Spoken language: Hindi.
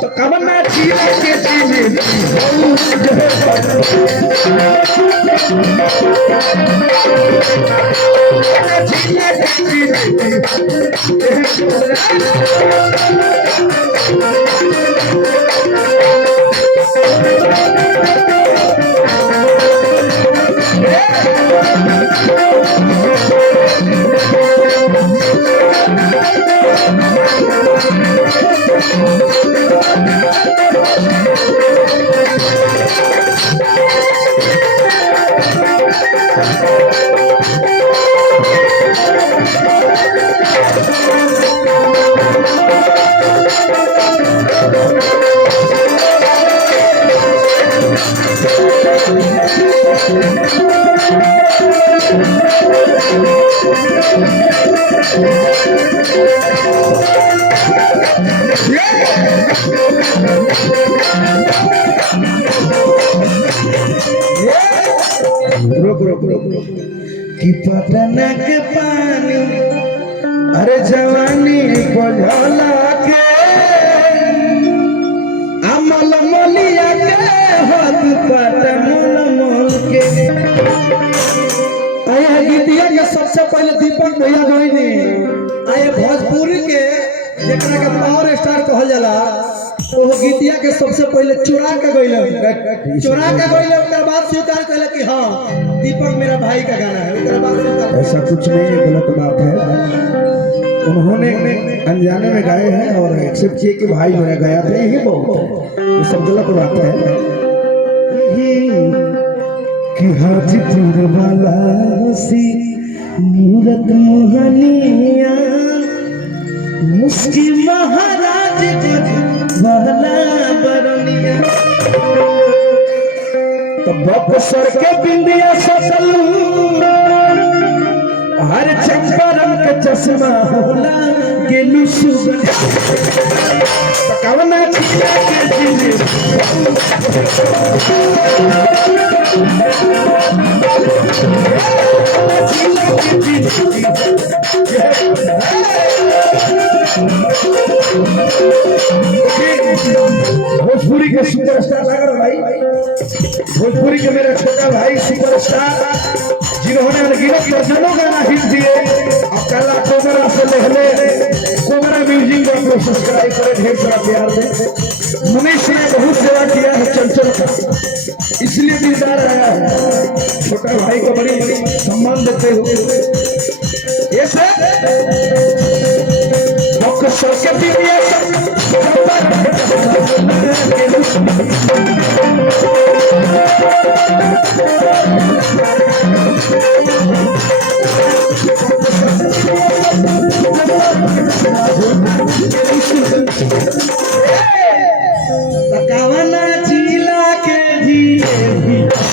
तो कवना जीने के जीने कि पटना के पानी अरे जवानी पझला के अमल मलिया के हाथ पटमल मल के आया गीतिया के सबसे पहले दीपक भैया गईनी आए भोजपुरी के जेकरा के पावर स्टार कहल जाला वो गीतिया के सबसे पहले चुरा के गईले उसके बाद स्वीकार कइले कि हां दीपक मेरा भाई का गाना है उसके बाद ऐसा कुछ नहीं है गलत बात है उन्होंने अनजाने में गाए हैं और एक्सेप्ट किए कि भाई मेरा गाया था यही बहुत ये सब गलत बात है कि हाजीपुर वाला सी मूरत मोहनिया मुस्की महाराज वाला बरनिया तो बक्सर के बिंदिया ससल हर चंपारण के चश्मा होला गेलू सुगन कवना छिया के जिने भोजपुरी के सुपरस्टार लगा रहा भाई भोजपुरी के मेरा छोटा भाई सुपरस्टार जिन्होंने अनगिनत दर्जनों गाना हिट दिए अब कला कोबरा से लेहले कोबरा म्यूजिक को सब्सक्राइब करें ढेर सारा प्यार दें मनीष ने बहुत सेवा किया है चंचल का इसलिए दिलदार आया है छोटा भाई को बड़ी बड़ी सम्मान देते हुए ऐसे बक्सर के बिंदिया कवना जिला के जी